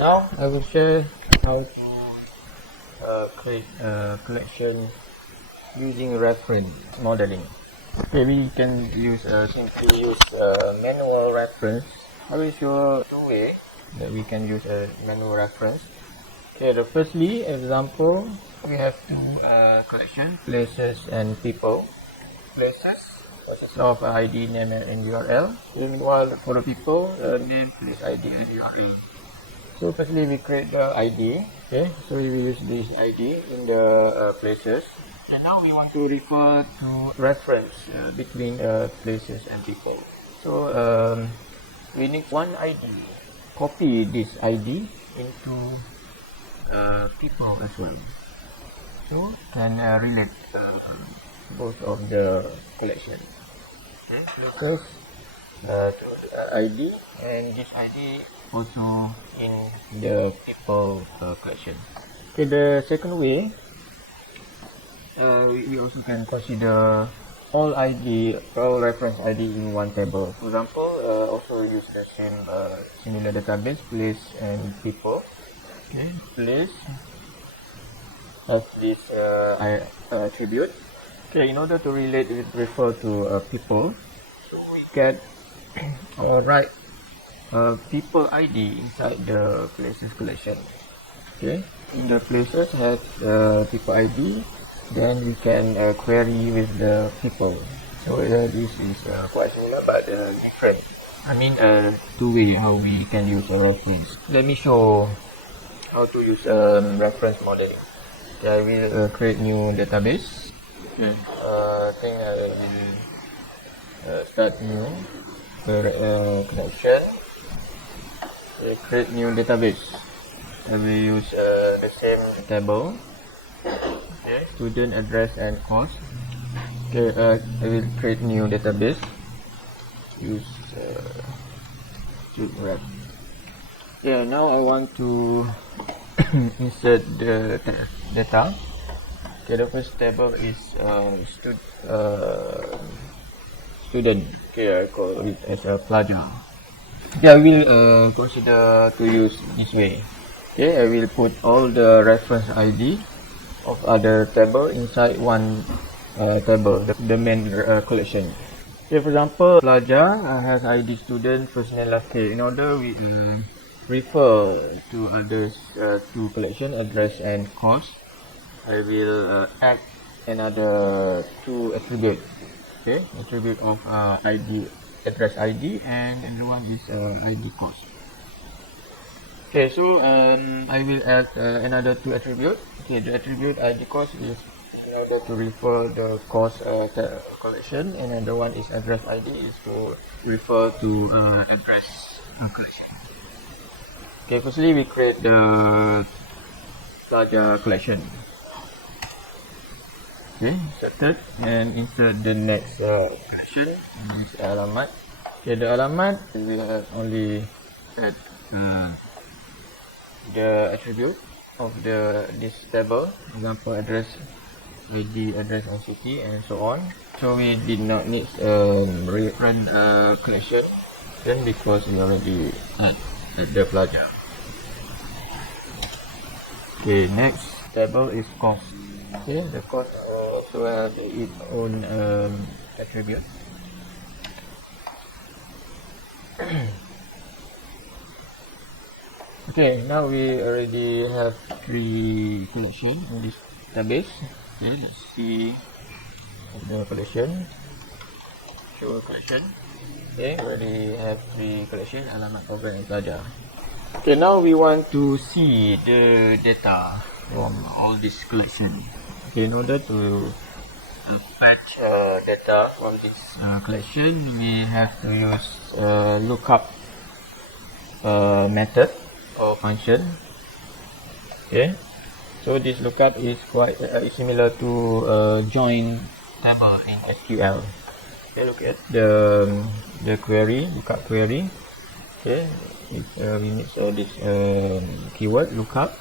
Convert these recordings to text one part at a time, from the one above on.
Now I will share how to create a collection using reference modeling. Okay, we can simply use manual reference. I will show two ways that we can use a manual reference. Okay, the firstly example, we have two collection, places and people. Places consists of ID, name and URL. Meanwhile, for the people, name, place, ID and URL. So firstly we create the ID. Okay, so we will use this ID in the places, and now we want to refer to reference between places and people. So we need one ID. Copy this ID into people as well, so can relate both of the collection. Okay, so ID, and this ID also in the people collection. Okay, the second way, we also can consider all reference ID in one table. For example, also use the same similar database, place and people. Okay, place has this attribute. Okay, in order to refer to people, so we get write people ID inside the places collection. Okay, in the places has people ID, then we can query with the people. So this is quite similar but different. I mean two way how we can use a reference. Let me show how to use reference modeling. Okay, I will create new database. Okay, I think I will start new connection. Okay, create new database. I will use the same table. Okay, student address and course. Okay, I will create new database. Use student rep. Yeah, now I want to insert the data. Okay, the first table is student. Okay, I call it as a pelajar. Okay, I will consider to use this way. Okay, I will put all the reference ID of other table inside one table, the main collection. Okay, for example, pelajar has ID student, first name, last name. In order we refer to others to collection, address and cost, I will add another two attribute. Okay, attribute of ID, address ID, and the one is ID cost. Okay, so I will add another two attribute. Okay, the attribute ID cost is in order to refer the cost collection, and another one is address ID is to refer to address collection. Okay, firstly we create the pelajar collection. Okay, inserted and insert the next collection. This alamat. Okay, the alamat we have only add the attribute of this table, example address, ID, address and city, and so on. So we did not need run collection then because we already add the pelajar. Okay, next table is cost. Okay, the cost also has its own attribute. Okay, now we already have three collection in this database. Okay, let's see the collection. Show collection. Okay, we already have three collection, alamat, program and pelajar. Okay, now we want to see the data from all this collection. Okay, in order to fetch data from this collection, we have to use lookup method or function. Okay, so this lookup is quite similar to join table in SQL. Okay, look at the query, lookup query. Okay, we need this keyword lookup,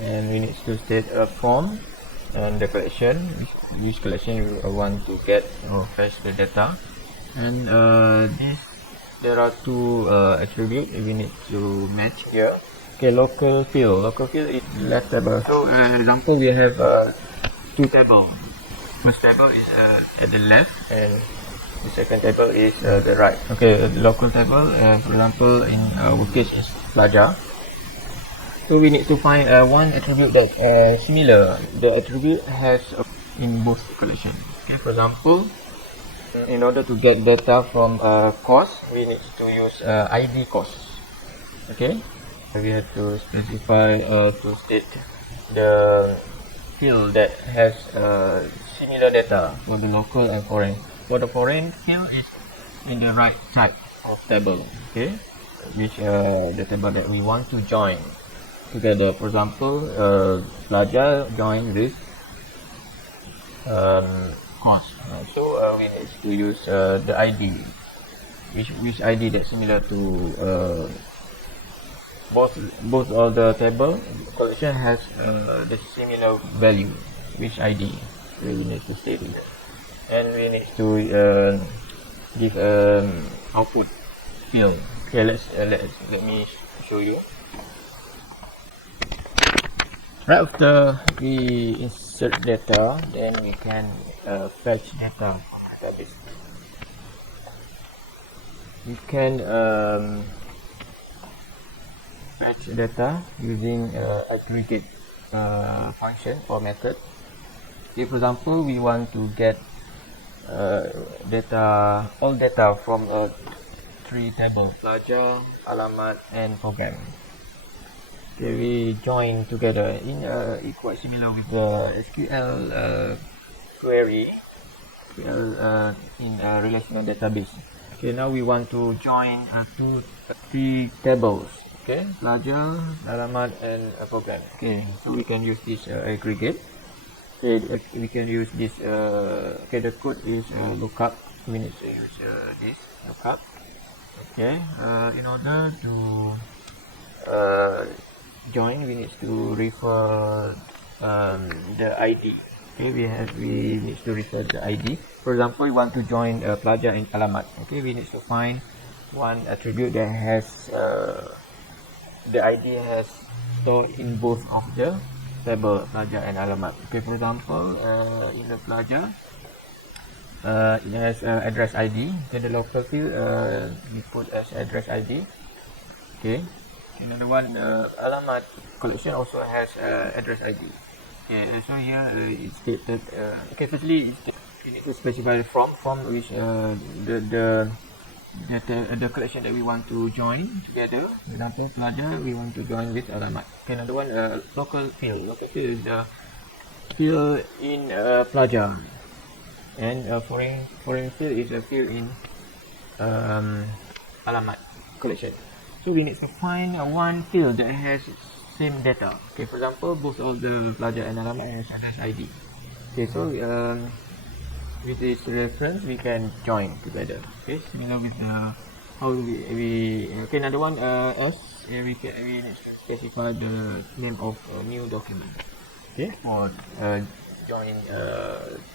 and we need to state a form and the collection, which collection you want to get or fetch the data, and there are two attributes we need to match here. Okay, local field is left table. So example, we have two tables. First table is at the left, and the second table is the right. Okay, local table, for example, in our case is Plaja. So we need to find one attribute that similar. The attribute has in both collection. Okay, for example, in order to get data from cost, we need to use ID cost. Okay, we have to specify to state the field that has similar data for the local and foreign. For the foreign field is in the right type of table. Okay, which the table that we want to join together. For example, Plaja join with cost. So we need to use the ID, which ID that's similar to both of the table collection has the similar value, which ID. So we need to state it, and we need to give output field. Okay, let me show you. Right after we insert data, then we can fetch data from database. We can fetch data using aggregate function or method. If, for example, we want to get all data from three tables: Plaja, Alamat, and Program. Okay, we join together in quite similar with the SQL query in a relational database. Okay, now we want to join three tables. Okay, Plaja, Alamat, and Program. Okay, so we can use this aggregate. Okay, we can use this. Okay, the code is lookup. We need to use this lookup. Okay, in order to join, we need to refer the ID. Okay, we need to refer the ID. For example, we want to join Plaja and Alamat. Okay, we need to find one attribute that has the ID has stored in both of the table Plaja and Alamat. Okay, for example, in the Plaja, it has address ID. Then the local field we put as address ID. Okay. Another one, Alamat collection also has address ID. Okay, so here it's stated. Okay, firstly, we need to specify from which the collection that we want to join together. For example, Plaja, we want to join with Alamat. Okay, another one, local field. Local field is the field in Plaja, and foreign field is a field in Alamat collection. So we need to find one field that has same data. Okay, for example, both of the Plaja and Alamat has address ID. Okay, so with this reference we can join together. Okay, similar with how we okay, another one, we need to specify the name of a new document. Okay, for join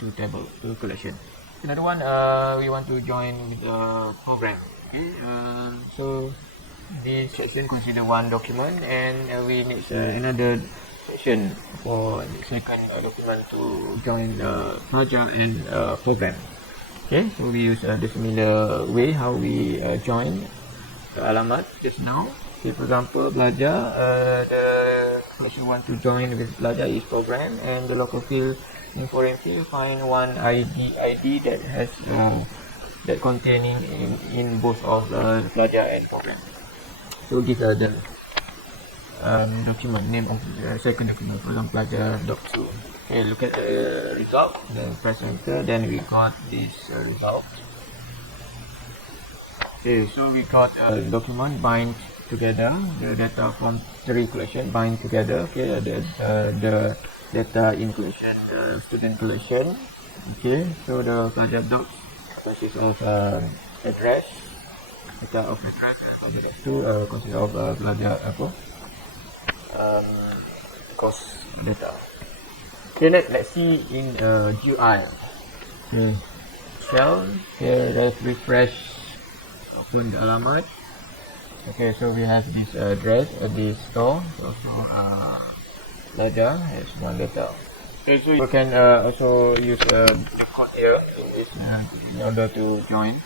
two collection. Another one, we want to join with the program. Okay, so this section consider one document, and we need another section for the second document to join the Plaja and program. Okay, so we use the similar way how we join the Alamat just now. Okay, for example, Plaja, the collection want to join with Plaja is program, and the local field in foreign field find one ID that has that containing in both of Plaja and program. So give the document name of the second document, for example, Plaja.2. Okay, look at the result, then press enter, then we got this result. Okay, so we got a document bind together, the data from three collection bind together. Okay, the data in collection, the student collection. Okay, so the Plaja.docs consists of address, data of address, Plaja.2 consists of Plaja cost data. Okay, let's see in GUI. Okay, shell. Okay, let's refresh. Open the Alamat. Okay, so we have this address, this store, also ledger, it's one data. Okay, so you can also use the code here in this in order to join.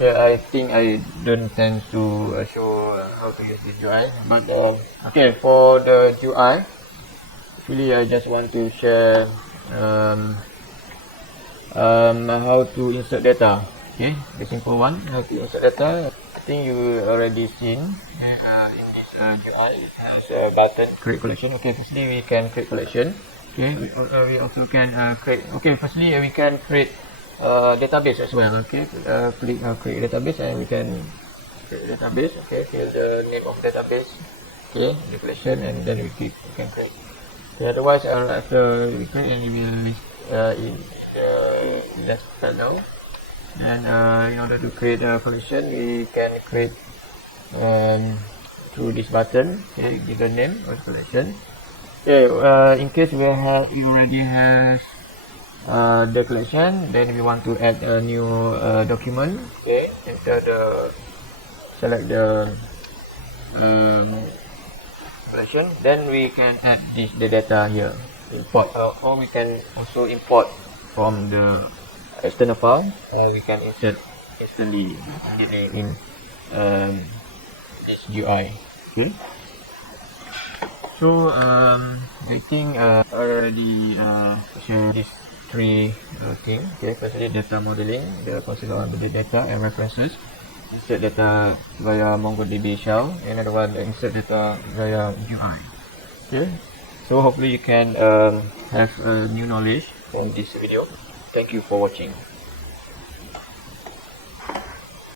Yeah, I think I don't tend to show how to use this UI, but okay, for the UI, actually I just want to share how to insert data. Okay, the simple one, how to insert data. I think you already seen in this UI, it has a button create collection. Okay, firstly we can create collection. Okay, we also can create. Okay, firstly we can create database as well. Okay, click create database and we can create database. Okay, fill the name of database. Okay, the collection, and then we can create. Okay, otherwise after we create, and we will list in the left panel. And in order to create a collection, we can create through this button. Okay, give the name of collection. Okay, in case you already has the collection, then we want to add a new document. Okay, select the collection, then we can add the data here, import, or we can also import from the external file. We can insert instantly in this UI. Okay, so I think I already share these three things. Okay, firstly data modeling, the concept of the data and references, insert data via MongoDB shell, and another one insert data via UI. Okay, so hopefully you can have new knowledge from this video. Thank you for watching.